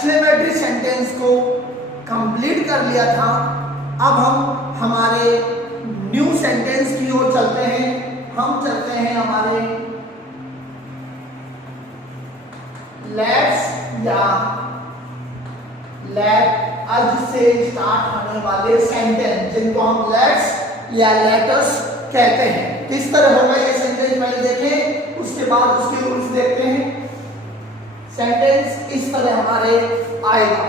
Exclamatory sentence को complete कर लिया था। अब हम हमारे न्यू सेंटेंस की ओर चलते हैं। हम चलते हैं हमारे लेट्स या लेट अज से स्टार्ट होने वाले सेंटेंस, जिनको हम लेट्स या लेटस कहते हैं। किस तरह होगा ये सेंटेंस पहले देखें, उसके बाद उसके रूल्स देखते हैं। सेंटेंस इस तरह हमारे आएगा,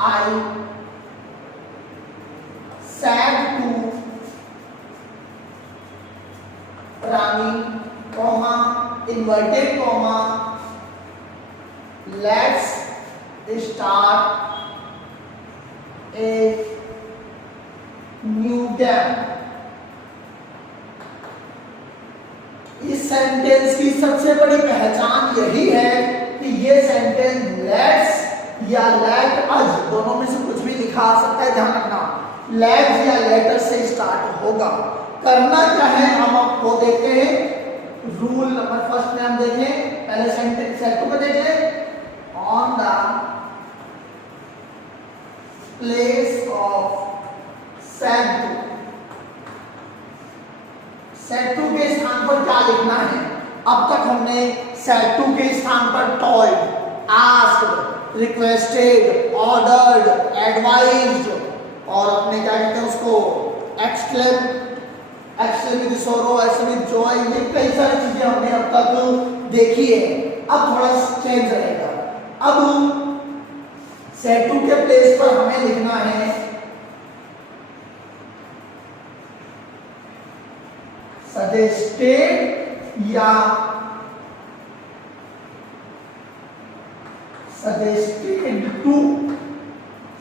I said to Rani, comma, inverted comma, let's start a new game. इस सेंटेंस की सबसे बड़ी पहचान यही है कि ये सेंटेंस लेट्स या लेट अस दोनों में से कुछ भी लिखा आ सकता है, ध्यान रखना। लेट्स या लेटस से स्टार्ट होगा। करना क्या है हम आपको देखते हैं। रूल नंबर फर्स्ट में हम देखें, पहले सेंटेंस सेट को देख लें। On the place of set two, set two के स्थान पर क्या लिखना है। अब तक हमने सेट टू के स्थान पर told, asked, requested, ordered, advised और अपने क्या कहते हैं उसको एक्सक्लेम, एक्सक्लेम विद सोरो, एक्सक्लेम विद जॉय, ये कई सारी चीजें हमने अब तक देखी है। अब थोड़ा चेंज रहेगा। अब सेट टू के प्लेस पर हमें लिखना है सजेस्टेड या सजेस्टेड टू,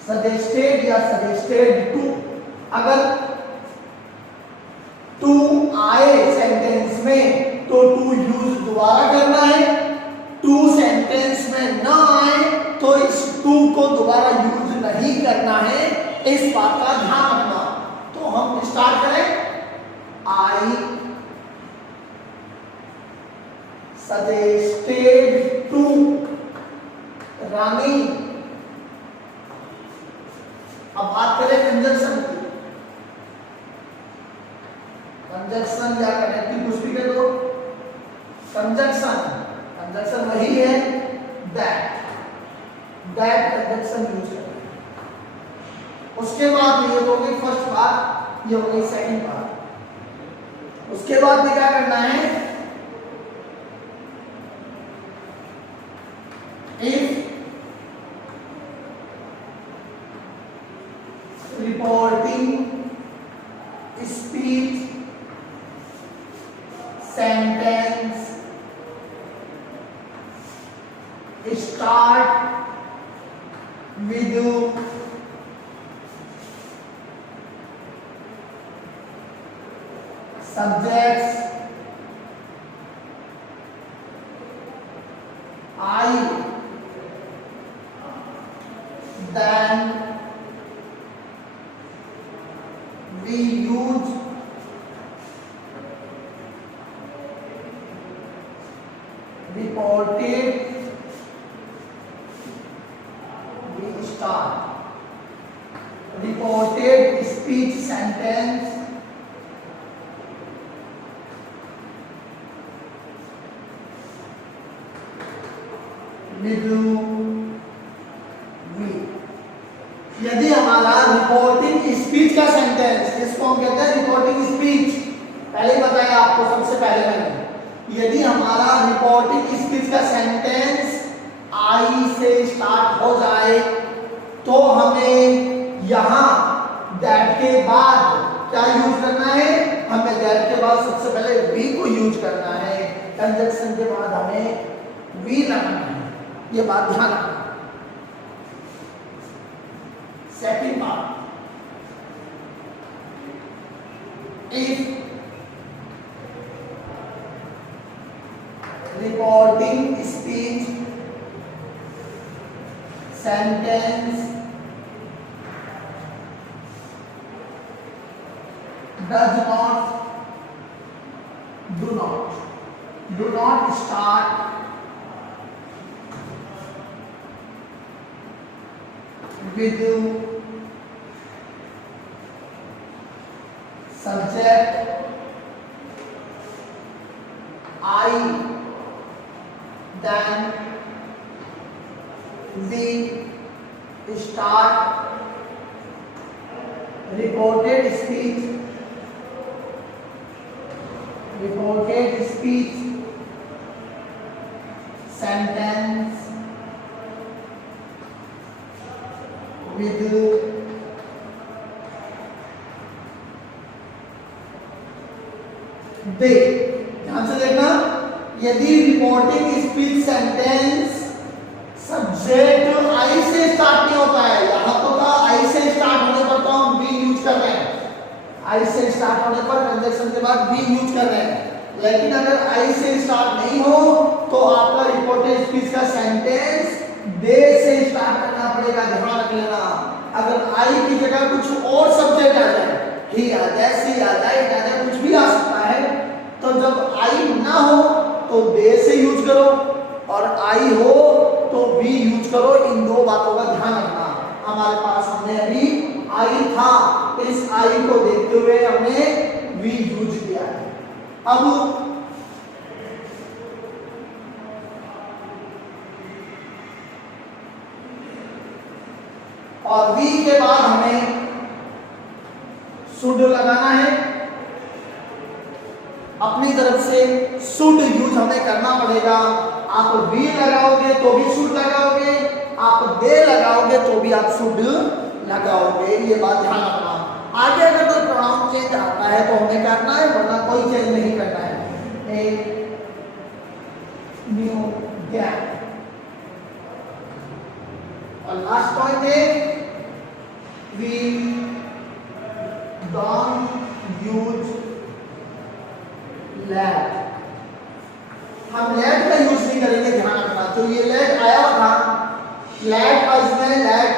सजेस्टेड या सजेस्टेड टू। अगर टू आए सेंटेंस में तो टू यूज दोबारा करना है। टू सेंटेंस में ना आए तो इस टू को दोबारा यूज नहीं करना है, इस बात का ध्यान रखना। तो हम स्टार्ट करें, आई सजेस्टेड टू रानी। अब बात करें कंजक्शन की। कंजक्शन या कनेक्टिव कुछ भी कर दो। कंजक्शन, कंजक्शन वही है दैट, दैट कंजक्शन यूज करना है। उसके बाद ये हो गई फर्स्ट बात, ये हो गई सेकंड बात। उसके बाद में क्या करना है, if reporting speech sentence start with subjects I, then we use reported, we start reported speech sentence with यदि हमारा रिपोर्टिंग स्पीच का सेंटेंस, जिसको हम कहते हैं रिपोर्टिंग स्पीच, पहले ही बताया आपको सबसे पहले मैंने, यदि हमारा रिपोर्टिंग स्पीच का सेंटेंस आई से स्टार्ट हो जाए तो हमें यहां दैट के बाद क्या यूज करना है, हमें दैट के बाद सबसे पहले वी को यूज करना है। कंजक्शन के बाद हमें वी लगाना है, ये बात ध्यान रखना। Second part, if reporting speech sentence does not, do not do not start with subject I, then we start reported speech sentence with they। ध्यान से देखना, यदि reporting speech sentence subject I से स्टार्ट नहीं होता है, यहां तो था आई से स्टार्ट होने पर तो हम बी यूज कर रहे हैं, आई से स्टार्ट होने पर कंजक्शन के बाद बी यूज कर रहे हैं, लेकिन अगर आई से स्टार्ट नहीं हो तो आपका रिपोर्टेड स्पीच का सेंटेंस दे से स्टार्ट करना पड़ेगा। ध्यान रख लेना, अगर आई की जगह कुछ और सब्जेक्ट आ जाए, ही आ जाए, सी आ जाए, इट आ जाए, कुछ भी आ सकता है, तो जब आई ना हो तो दे से यूज करो और आई हो तो बी यूज करो। इन दो बातों का ध्यान रखना। हमारे पास हमने अभी आई था, इस आई को देखते हुए हमने वी यूज किया है। अब और वी के बाद हमें शुड लगाना है, अपनी तरफ से शुड यूज हमें करना पड़ेगा। आप वी लगाओगे तो भी शुड लगाओगे, आप दे लगाओगे तो भी आप शुड लगाओगे, ये बात ध्यान रखना। आगे अगर कोई प्रोनाउन चेंज आता है तो हमें करना है, वरना कोई चेंज नहीं करना है। ए न्यू गैप। और लास्ट पॉइंट है वी डोंट यूज लेट। हम लेट का यूज नहीं करेंगे, ध्यान रखना। तो ये लेट आया था, लेट अज में लेट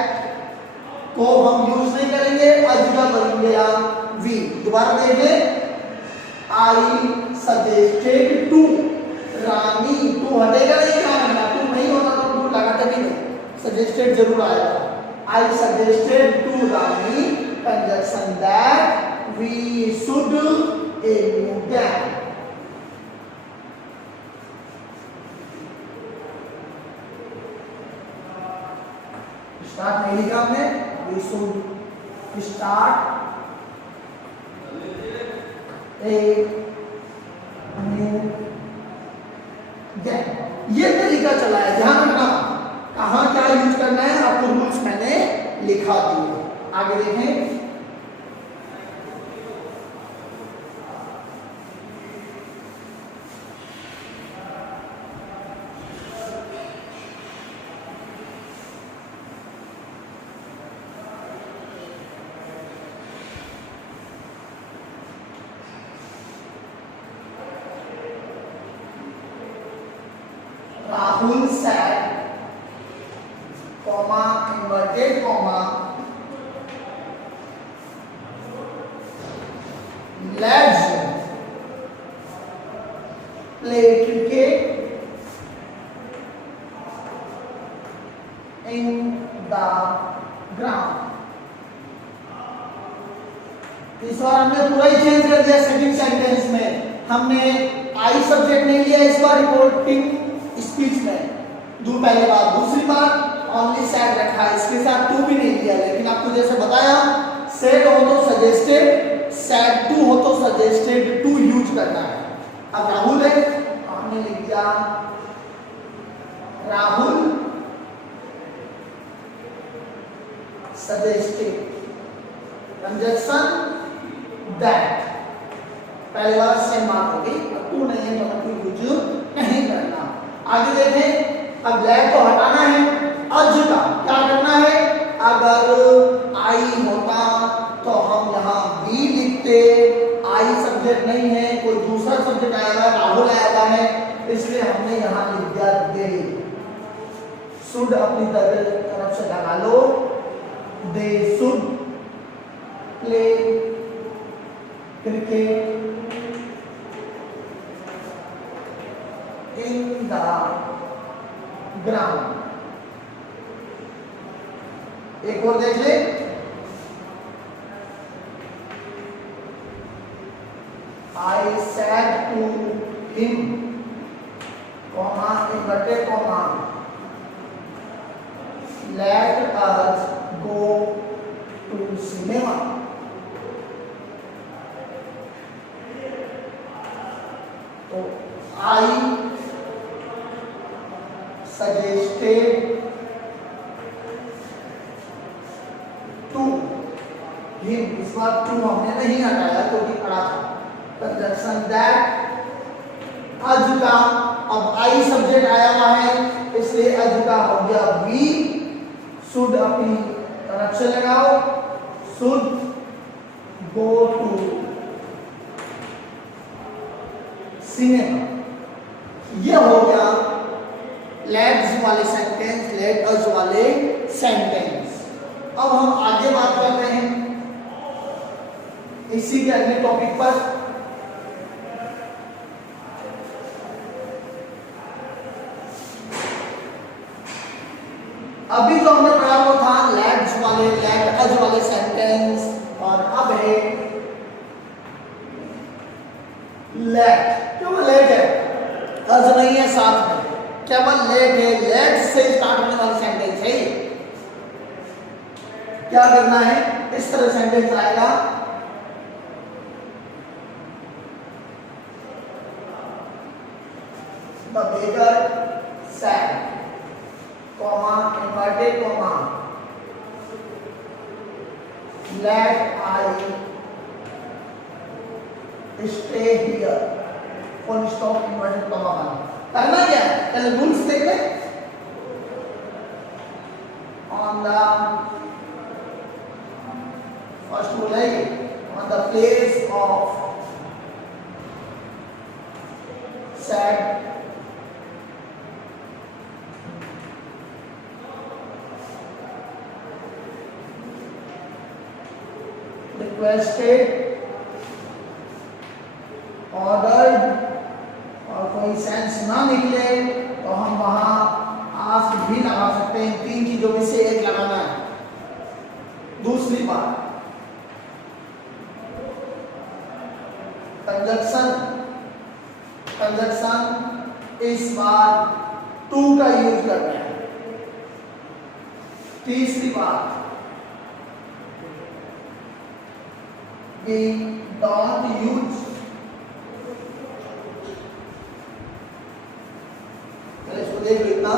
को हम यूज नहीं करेंगे, अज का बनेंगे या वी। दोबारा देखें, I suggested to Rani, to हटेगा नहीं, क्या करना, टू नहीं होता तो टू लगा कभी नहीं, सजेस्टेड जरूर आएगा। I suggested to Rani conjunction that we should a new gap. Start नहीं लिखा हमने, we should start a new gap. ये तरीका चला है, ध्यान रखना कहां क्या यूज करना है, आपको रूल्स मैंने लिखा दिए। आगे देखें, Rahul said, comma, inverted comma, let's play cricket in the ground। इस बार हमने पूरा ही चेंज कर दिया। सेकंड सेंटेंस में हमने आई सब्जेक्ट नहीं लिया इस बार रिपोर्टिंग स्पीच में। पहली बात, दूसरी बात ओनली सैड रखा, इसके साथ टू भी नहीं लिया, लेकिन आपको जैसे बताया सैड हो तो सजेस्टेड, सैड टू हो तो सजेस्टेड टू यूज करना है। अब राहुल है, हमने लिख दिया राहुल सजेस्टेड कंजक्शन दैट। पहली बार सेम बात होगी, टू नहीं है तो टू यूज नहीं करना। आगे देखें, अब लेट को हटाना है, अज का क्या करना है, अगर आई होता तो हम यहाँ बी लिखते, आई सब्जेक्ट नहीं है, कोई दूसरा सब्जेक्ट आया हुआ है, राहुल आया हुआ है, इसलिए हमने यहाँ लिख दिया दे। शुड अपनी तरफ से लगा लो, they should play cricket in the ground. एक और देख ले, I said to him, comma, inverted comma, let us go to cinema. तो I suggested to him, इस बार to हमने नहीं हटाया क्योंकि पढ़ा था कंजक्शन दैट अज का, अब आई सब्जेक्ट आया हुआ है इसलिए अज का हो गया वी शुड, अपनी कनेक्शन लगाओ, शुड गो टू सिनेमा। ये हो गया लेट्स वाले सेंटेंस, लेट अस वाले सेंटेंस। अब हम आगे बात करते हैं इसी के अगले टॉपिक पर। अभी जो हमने पढ़ा वो था लेट्स वाले, लेट अस वाले सेंटेंस, और अब है लेट। केवल लेट है, अस नहीं है साथ में, केवल लेट है, लेट से स्टार्ट होने वाला सेंटेंस है। क्या करना है, इस तरह सेंटेंस आएगा, the baker sad, comma, inverted comma, let I stay here, full stop, inverted comma बना। करना क्या है, पहले रूल्स देख ले। On the first rule है on the place of sad requested, ordered, और कोई सेंस ना निकले तो हम वहां आस्क भी लगा सकते हैं। तीन चीजों में से एक लगाना है। दूसरी बात, कंजक्शन, कंजक्शन इस बार टू का यूज करना है। तीसरी बात, we don't use, चलिए इसको देख लो इतना।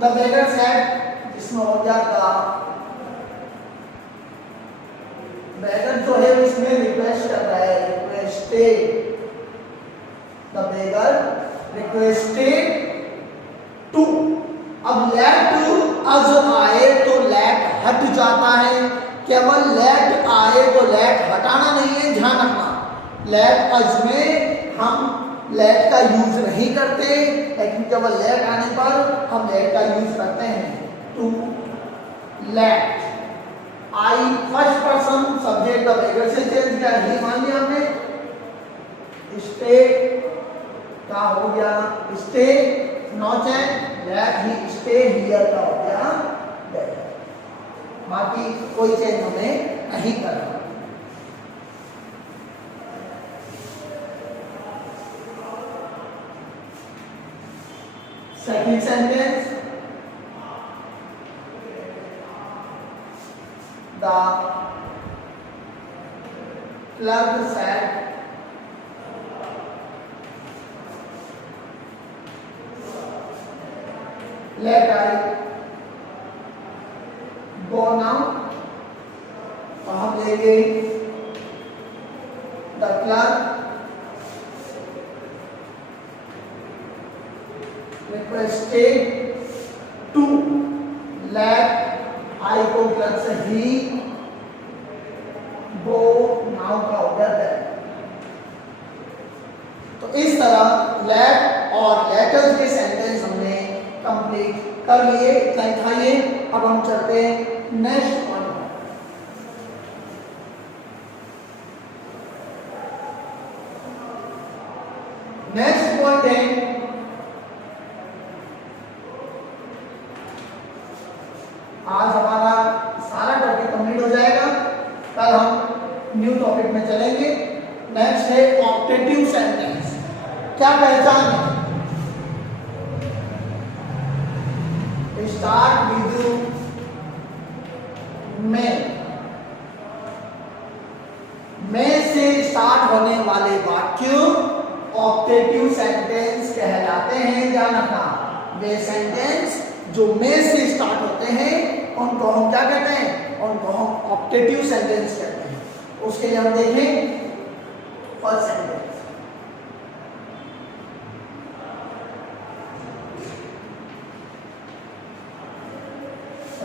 द बेगर सेड, जिसमें हो जाता बेगर जो है इसमें रिक्वेस्ट कर रहा है, requested, the beggar requested to. अब लेट अस आए तो लेट हट जाता है, केवल लेट आए तो लेट हटाना नहीं है, ध्यान रखना। लेट अस में हम लेट का यूज नहीं करते, लेकिन केवल लेट आने पर हम लेट का यूज करते हैं। To let, I first person subject the beggar से चेंज किया, ही मान लिया हमने। स्टे का हो गया stay, no change, let he stay here का हो गया बेगर। बाकी कोई चेंज हमें नहीं करना। Second sentence, the clerk said, let I go now, तो हम लेंगे the clerk requested to, let I को क्लर्क से ही, गो नाउ का हो गया दैट। तो इस तरह लेट और लेटर्स के सेंटेंस हमने कंप्लीट कर लिए। इतना ही था ये। अब हम चलते हैं नेक्स्ट पॉइंट। नेक्स्ट पॉइंट है क्या पहचान है? स्टार्ट विद में से स्टार्ट होने वाले वाक्य ऑप्टेटिव सेंटेंस कहलाते हैं। ध्यान रखना, वे सेंटेंस जो में से स्टार्ट होते हैं उनको हम क्या कहते हैं? उनको हम ऑप्टेटिव सेंटेंस कहते हैं। उसके लिए हम देखें first sentence,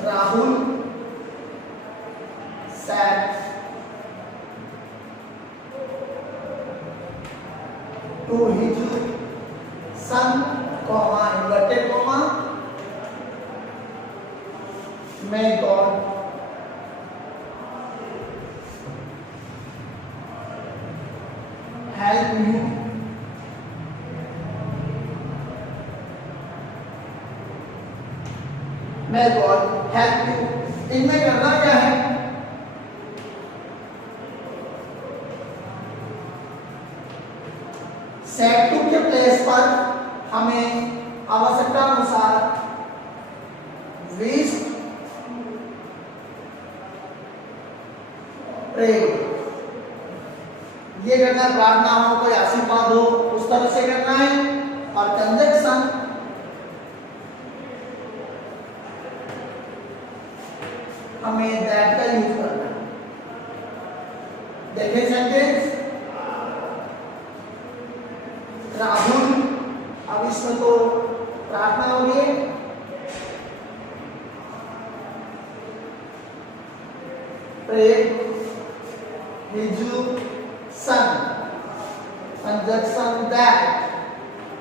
Rahul said to his son, inverted comma, may God help you may God help you। इनमें करना क्या है? सेट टू के प्लेस पर हमें आवश्यकता अनुसार विश प्रे ये करना है, प्रार्थना हो, कोई आशीर्वाद हो, उस तरह से करना है। और कंजक्शन हमें दैट का यूज करना है। देखिए सेंटेंस, राहुल, अब इसमें तो प्रार्थना होगी, pray his son, conjunction that.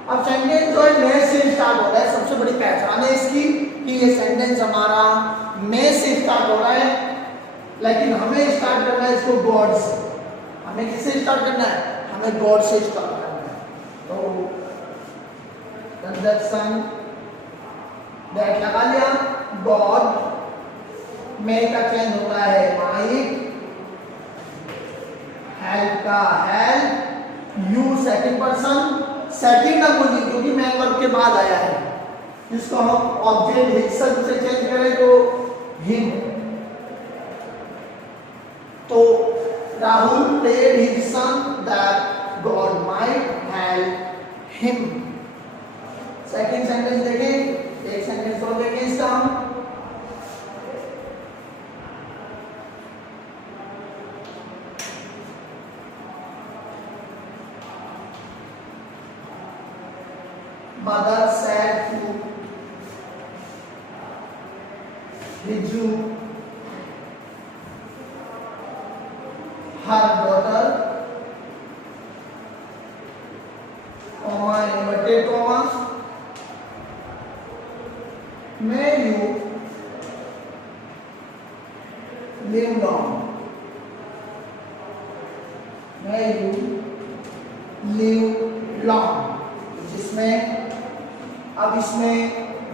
अब सेंटेंस जो है में से स्टार्ट हो रहा है, सबसे बड़ी पहचान है इसकी कि ये सेंटेंस हमारा में से स्टार्ट हो रहा है, लेकिन हमें स्टार्ट करना है इसको गॉड से। हमें किससे स्टार्ट करना है? हमें गॉड से स्टार्ट करना है। तो कंजक्शन दैट लगा लिया, गॉड में का चेंज होता है माइट, हेल्प का help, you second person second opposite क्योंकि मैन वर्ब के बाद आया है, जिसको हम ऑब्जेक्ट हिस्सन से चेंज करें तो हिम। तो Rahul prayed his son that God might help him. Second sentence देखें, एक सेंटेंस और देखें इसका हम, mother said to Riju her daughter, comma inverted comma, may you live long, may you live long। जिसमें अब इसमें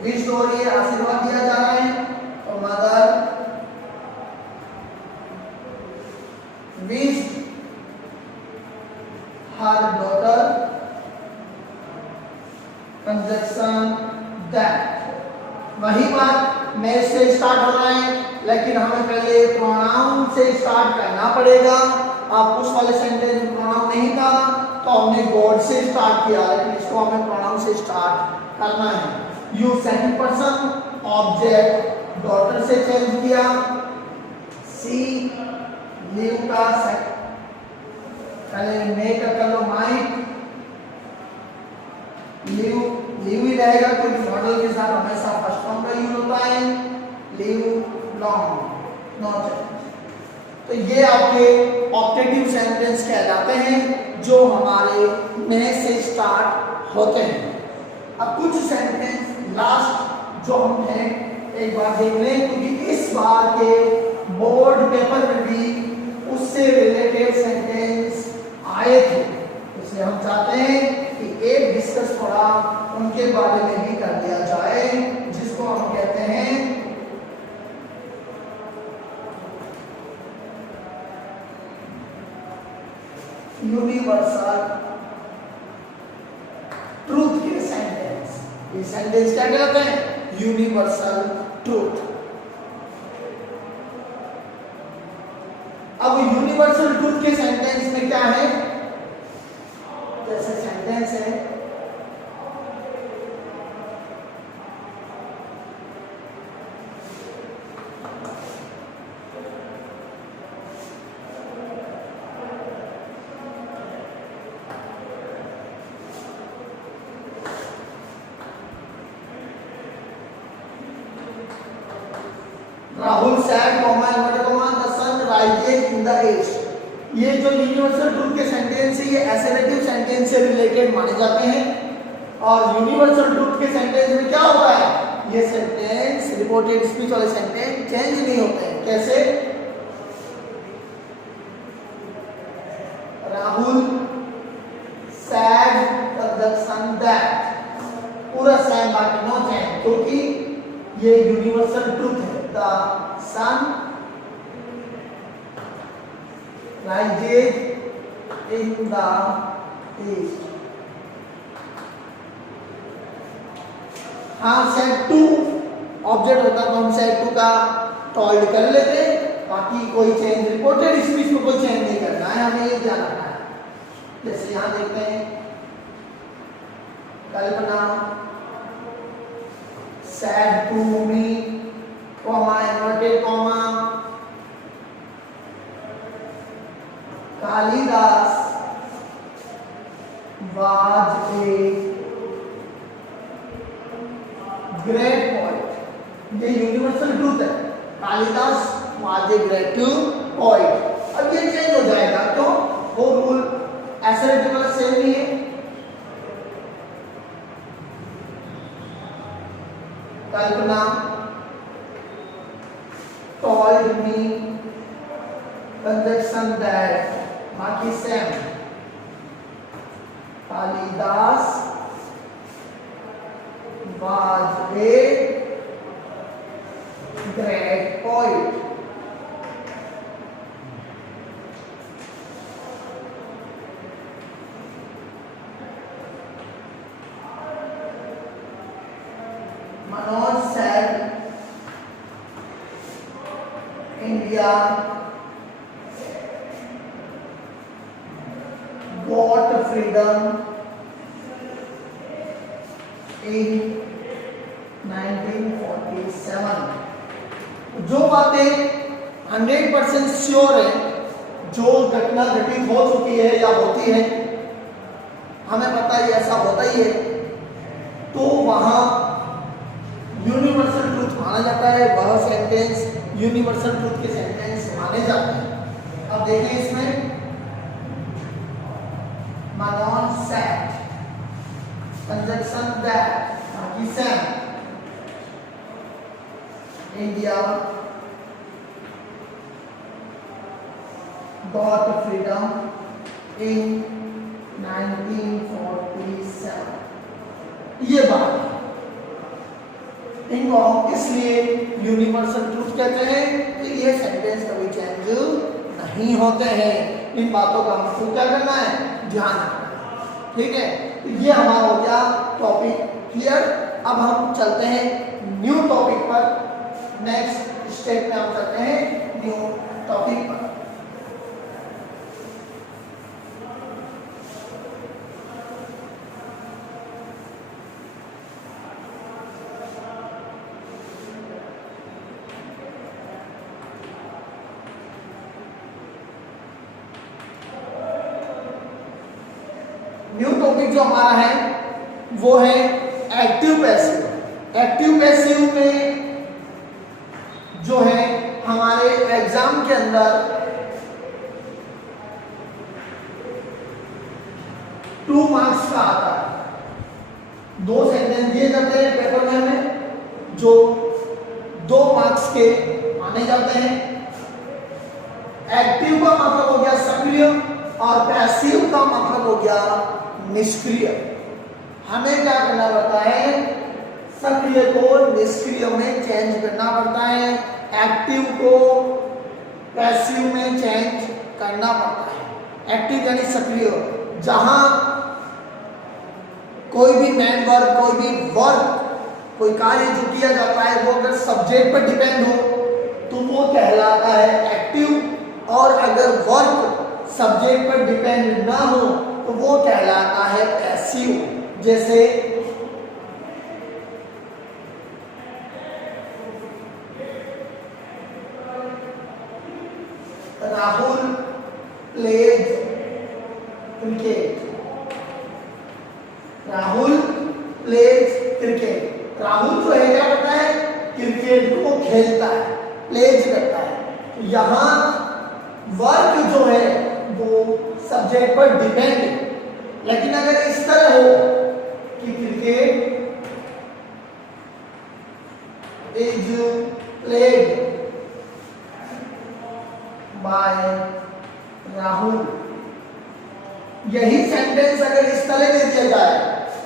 विश हो रही है, आशीर्वाद दिया जा रहा है। तो mother wish her daughter, conjunction that. वही बात में से स्टार्ट हो रहा है, लेकिन हमें पहले प्रोनाउन से स्टार्ट करना पड़ेगा। आप उस वाले सेंटेंस में प्रोनाउन नहीं था तो हमने गॉड से स्टार्ट किया, लेकिन इसको हमें प्रोनाउन से स्टार्ट करना है। You second person, object daughter से चेंज किया, सी लिव का पहले मे का कर लो माइट, लिव लिव ही रहेगा क्योंकि मॉडल के साथ हमेशा फर्स्ट फॉर्म का यूज होता है, लिव लॉन्ग नो चेंज। तो ये आपके ऑप्टेटिव सेंटेंस कहलाते हैं जो हमारे में से स्टार्ट होते हैं। अब कुछ सेंटेंस लास्ट जो हम हैं एक बार देख लें, क्योंकि इस बार के बोर्ड पेपर में भी उससे रिलेटेड सेंटेंस आए थे, इसलिए हम चाहते हैं कि एक डिस्कस थोड़ा उनके बारे में भी कर लिया जाए, जिसको हम कहते हैं यूनिवर्सल ये सेंटेंस क्या कहलाते हैं? Universal truth. अब यूनिवर्सल ट्रूथ के सेंटेंस में क्या है? जैसे सेंटेंस है Rahul said, the sun rises in the east। ये जो यूनिवर्सल ट्रूथ के सेंटेंस है ये एसरेटिव सेंटेंस से रिलेटेड माने जाते हैं। और यूनिवर्सल ट्रूथ के सेंटेंस में क्या होता है? ये सेंटेंस रिपोर्टेड स्पीच वाले सेंटेंस चेंज नहीं होते हैं। कैसे? Rahul said the sun that, पूरा सेम बाकी नो चेंज, क्योंकि ये यूनिवर्सल ट्रूथ है। The sun rises in the east। हाँ सेट टू ऑब्जेक्ट होता तो हम सेट टू का टॉल्ड कर लेते, बाकी कोई चेंज रिपोर्टेड स्पीच में कोई चेंज नहीं करना है, हमें ये ध्यान रखना है। जैसे यहां देखते हैं कल्पना said to me, comma inverted comma, Kalidas was a great poet। ये यूनिवर्सल ट्रूथ है, Kalidas was a great poet। अब ये चेंज हो जाएगा, क्यों? वो रूल एसरेटिव वाला सेम नहीं है। कल्पना told me conjunction that, बाकी same. Kalidas was a great poet। Manoj said India got freedom in 1947। जो बातें 100% श्योर है, जो घटना घटित हो चुकी है या होती है, हमें पता है ऐसा होता ही है, तो वहां यूनिवर्सल ट्रूथ माना जाता है। वह सेंटेंस यूनिवर्सल ट्रूथ के सेंटेंस माने जाते हैं। अब देखें इसमें Manon said, conjunction that, बाकी same. India got freedom in 1947। ये बात इनको इसलिए यूनिवर्सल ट्रूथ कहते हैं कि ये सेंटेंस कभी चेंज नहीं होते हैं। इन बातों का हमको क्या करना है? ध्यान रखना। ठीक है, तो ये हमारा हो गया टॉपिक क्लियर। अब हम चलते हैं न्यू टॉपिक पर। नेक्स्ट स्टेप में हम चलते हैं न्यू टॉपिक पर। न्यू टॉपिक जो हमारा है वो है एक्टिव पैसिव। एक्टिव पैसिव में जो है हमारे एग्जाम के अंदर 2 मार्क्स का आता है। 2 सेंटेंस दिए जाते हैं पेपर में हमें, जो 2 मार्क्स के माने जाते हैं। एक्टिव का मतलब हो गया सक्रिय और पैसिव का मतलब हो गया निष्क्रिय। हमें क्या करना पड़ता है? सक्रिय को निष्क्रिय में चेंज करना पड़ता है, एक्टिव को पैसिव में चेंज करना पड़ता है। एक्टिव यानी सक्रिय, जहां कोई भी मैन वर्क, कोई भी वर्क, कोई कार्य जो किया जाता है वो अगर सब्जेक्ट पर डिपेंड हो तो वो कहलाता है एक्टिव, और अगर वर्क सब्जेक्ट पर डिपेंड ना हो तो वो कहलाता है पैसिव। जैसे Rahul pledge cricket. Rahul pledge cricket. Rahul जो है क्या करता है, क्रिकेट को खेलता है, प्लेज करता है। यहां वर्क जो है वो सब्जेक्ट पर डिपेंड है। लेकिन अगर इस तरह हो कि cricket is played by Rahul, यही सेंटेंस अगर इस तरह दे दिया जाए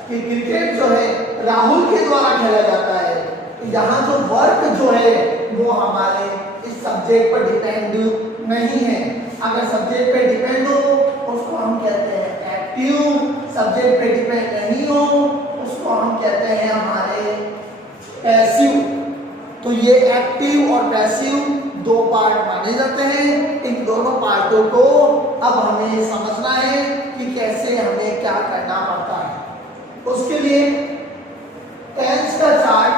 कि क्रिकेट जो है राहुल के द्वारा खेला जाता है, तो यहाँ जो वर्क जो है वो हमारे इस सब्जेक्ट पर डिपेंड नहीं है। अगर सब्जेक्ट पे डिपेंड हो उसको हम कहते हैं एक्टिव, सब्जेक्ट पे डिपेंड नहीं हो उसको हम कहते हैं हमारे पैसिव। तो ये एक्टिव और पैसिव दो पार्ट माने जाते हैं। इन दोनों पार्टों को अब हमें समझना है कि कैसे हमें क्या करना पड़ता है। उसके लिए टेंस का चार्ट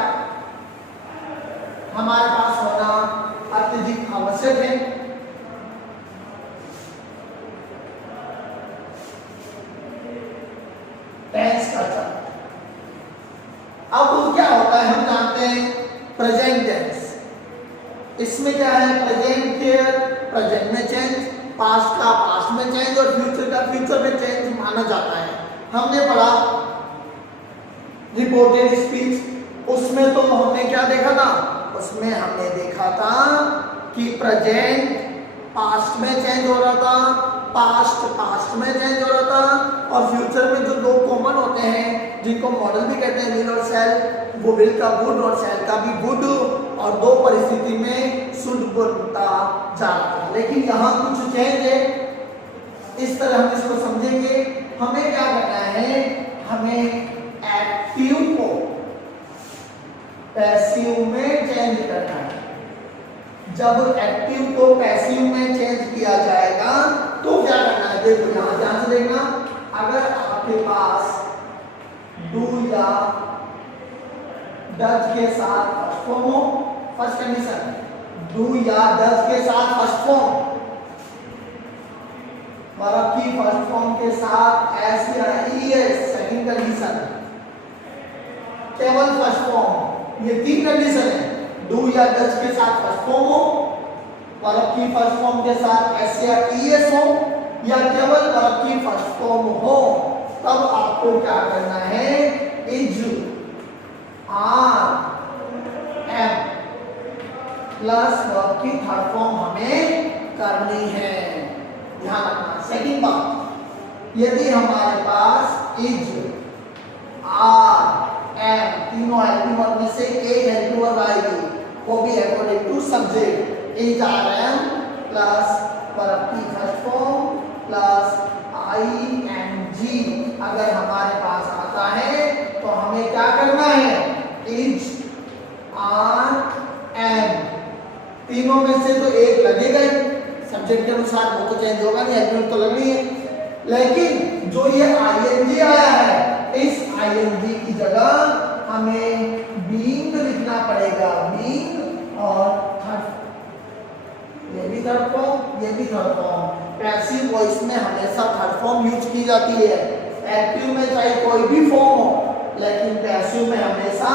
हमारे पास होना अत्यधिक आवश्यक है। टेंस का चार्ट अब क्या होता है, हम जानते हैं प्रेजेंट टेंस, इसमें क्या है प्रेजेंट के प्रेजेंट में चेंज, पास्ट का पास्ट में चेंज और फ्यूचर का फ्यूचर में चेंज माना जाता है। हमने पढ़ा रिपोर्टेड स्पीच, उसमें तो हमने क्या देखा था, उसमें हमने देखा था कि प्रेजेंट पास्ट में चेंज हो रहा था, पास्ट पास्ट में चेंज हो रहा था, और फ्यूचर में जो दो कॉमन होते हैं जिनको मॉडल भी कहते हैं विल और सेल, वो विल का वुड और सेल का भी वुड, और दो परिस्थिति में शुड बनता जा रहा है। लेकिन यहाँ कुछ चेंज है, इस तरह हम इसको समझेंगे। हमें क्या करना है, हमें एक्टिव को पैसिव में चेंज करना है। जब एक्टिव को पैसिव में चेंज किया जाएगा तो क्या करना है, देखो यहां ध्यान से देखना। अगर आपके पास डू या डज के साथ फर्स्ट फॉर्म हो, फर्स्ट कंडीशन, डू या डज के साथ फर्स्ट फॉर्म, वर्ब की फर्स्ट फॉर्म के साथ एस या ईएस सेकंड कंडीशन, केवल फर्स्ट फॉर्म, ये तीन कंडीशन है। डू या डज के साथ फर्स्ट फॉर्म हो, वर्ब की फर्स्ट फॉर्म के साथ एस या ईएस हो, या केवल वर्ब की फर्स्ट फॉर्म हो, तब आपको क्या करना है, is are am plus verb की थर्ड फॉर्म हमें करनी है। ध्यान रखना। सेकंड बात, यदि हमारे पास इज आर एम तीनों हेल्पिंग वर्ब में से एक हेल्पिंग वर्ब आएगी, वो भी according to subject, is are am plus verb की first form plus I N G अगर हमारे पास आता है तो हमें क्या करना है, इज आर एम, तीनों में से तो एक लगेगा ही, सब्जेक्ट के अनुसार वो तो चेंज होगा नहीं, हेल्पिंग तो लगनी है। लेकिन जो ये आईएनजी आया है, इस आईएनजी की जगह हमें बीइंग लिखना पड़ेगा, बीइंग और थर्ड, ये भी थर्ड फॉर्म, ये भी थर्ड फॉर्म। पैसिव वॉइस में हमेशा थर्ड फॉर्म यूज की जाती है, एक्टिव में चाहे कोई भी फॉर्म हो, लेकिन पैसिव में हमेशा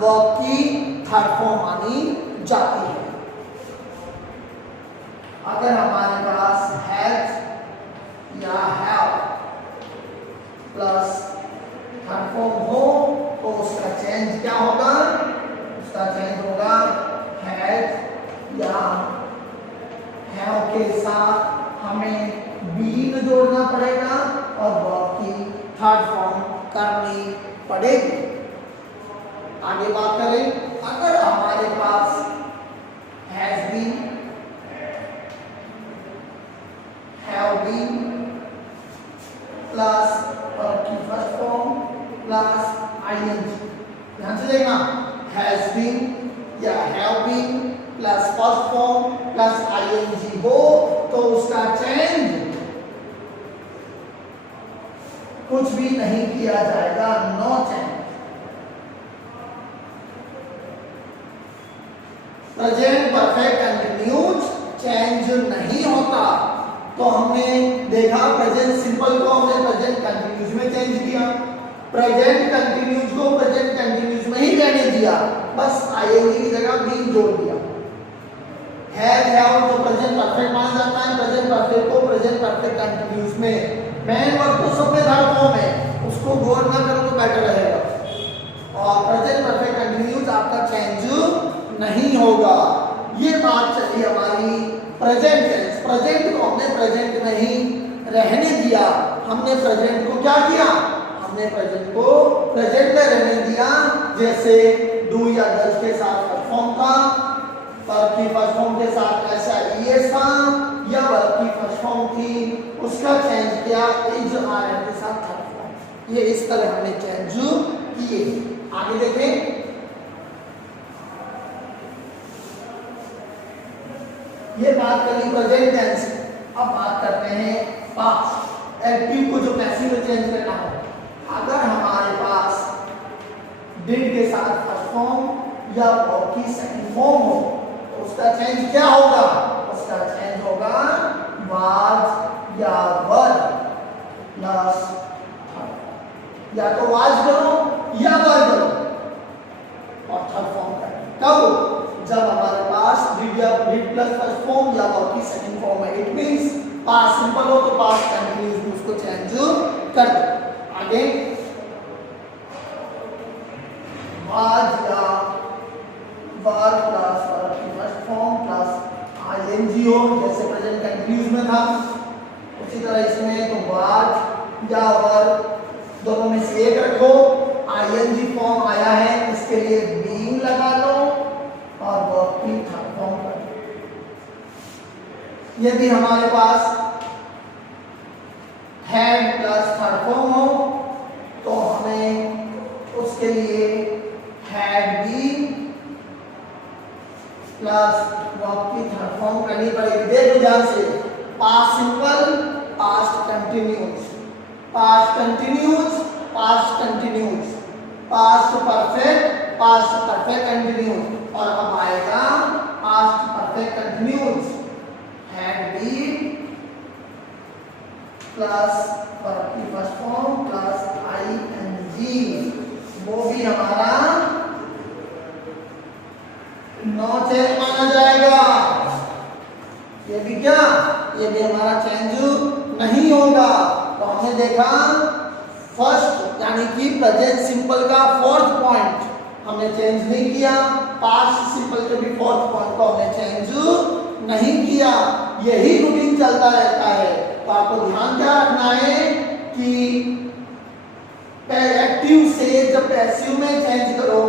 वर्ब की थर्ड फॉर्म मानी जाती है। अगर हमारे पास हैज या हैव प्लस थर्ड फॉर्म हो तो उसका चेंज क्या होगा, उसका चेंज होगा हैज या हैव के साथ हमें बीइंग जोड़ना पड़ेगा और वर्ब की थर्ड फॉर्म करनी पड़ेगी। आगे बात करें, अगर हमारे पास has been, have been plus verb की फर्स्ट फॉर्म प्लस ing। ध्यान से देखना, हैज बीन या have been plus first form plus ing हो तो उसका चेंज कुछ भी नहीं किया जाएगा, no change. Present perfect continues change नहीं होता। तो हमने देखा प्रेजेंट सिंपल को हमने प्रेजेंट कंटिन्यूज में चेंज किया, प्रेजेंट कंटिन्यूज को प्रेजेंट कंटिन्यूज में ही रहने दिया, बस आईएनजी की जगह बीन जोड़ दिया। हैव हैव तो प्रेजेंट परफेक्ट माना जाता है, प्रेजेंट परफेक्ट को प्रेजेंट परफेक्ट कंटिन्यूज में, मेन वर्ब तो सब में थर्ड फॉर्म है, उसको गौर ना करो तो बेटर रहेगा। और प्रेजेंट परफेक्ट कंटिन्यूज आपका चेंज नहीं होगा। ये बात चली हमारी प्रेजेंट टेंस। प्रेजेंट को हमने प्रेजेंट में ही रहने दिया, हमने प्रेजेंट को क्या किया, हमने प्रेजेंट को प्रेजेंट में रहने दिया। जैसे डू या डज के साथ फर्स्ट फॉर्म था, वर्ब की फर्स्ट फॉर्म के साथ ऐसा ईएस था, या वर्ब की फर्स्ट फॉर्म थी उसका चेंज किया इज आर के साथ थर्ड फॉर्म। ये इस तरह हमने चेंज किए। आगे देखें, ये बात करी प्रेजेंट टेंस। अब बात करते हैं पास्ट। एक्टिव को जो पैसिव में चेंज करना हो, अगर हमारे पास डिड के साथ फर्स्ट फॉर्म या वर्ब की सेकंड फॉर्म हो तो उसका चेंज क्या होगा, उसका चेंज होगा वाज या वर प्लस थर्ड। या तो वाज करो या वर करो और थर्ड फॉर्म करो। कब, जब हमारे पास डिड या डिड प्लस फर्स्ट फॉर्म या वर्ब की सेकंड फॉर्म है। इट मींस पास्ट सिंपल हो तो पास्ट कंटिन्यूअस में उसको चेंज कर दो। आगे वाज या वर प्लस वर्ब की फर्स्ट फॉर्म प्लस आईएनजी हो, जैसे प्रेजेंट कंटिन्यूअस में था उसी तरह इसमें तो वाज या वर दोनों में से एक रखो। आईएनजी फॉर्म आया है इसके लिए बीइंग लगा लो और वर्ब की थर्ड फॉर्म कर दो। यदि हमारे पास हैड प्लस थर्ड फॉर्म हो तो हमें उसके लिए हैड बीन प्लस वर्ब की थर्ड फॉर्म करनी पड़ेगी। देखो ध्यान से, past simple, past continuous, past continuous, past continuous, past perfect, past perfect continuous, और अब आएगा past perfect continuous. Had been plus verb की फर्स्ट फॉर्म प्लस आईएनजी, वो भी हमारा नो चेंज माना जाएगा। ये भी क्या, ये भी हमारा चेंज नहीं होगा। तो हमने देखा फर्स्ट यानी कि प्रेजेंट सिंपल का फोर्थ पॉइंट हमने चेंज नहीं किया, पास्ट सिंपल के भी फोर्थ पॉइंट को हमने चेंज नहीं किया। यही रूटीन चलता रहता है। तो आपको ध्यान क्या रखना है कि एक्टिव से जब पैसिव में चेंज करो,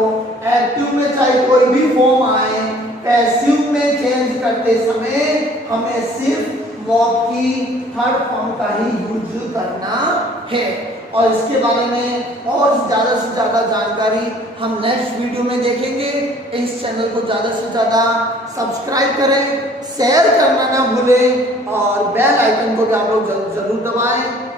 एक्टिव में चाहे कोई भी फॉर्म आए, पैसिव में चेंज करते समय हमें सिर्फ वर्ब की थर्ड फॉर्म का ही यूज करना है। और इसके बारे में और ज़्यादा से ज़्यादा जानकारी हम नेक्स्ट वीडियो में देखेंगे। इस चैनल को ज़्यादा से ज़्यादा सब्सक्राइब करें, शेयर करना ना भूलें और बेल आइकन को भी आप लोग जरूर दबाएं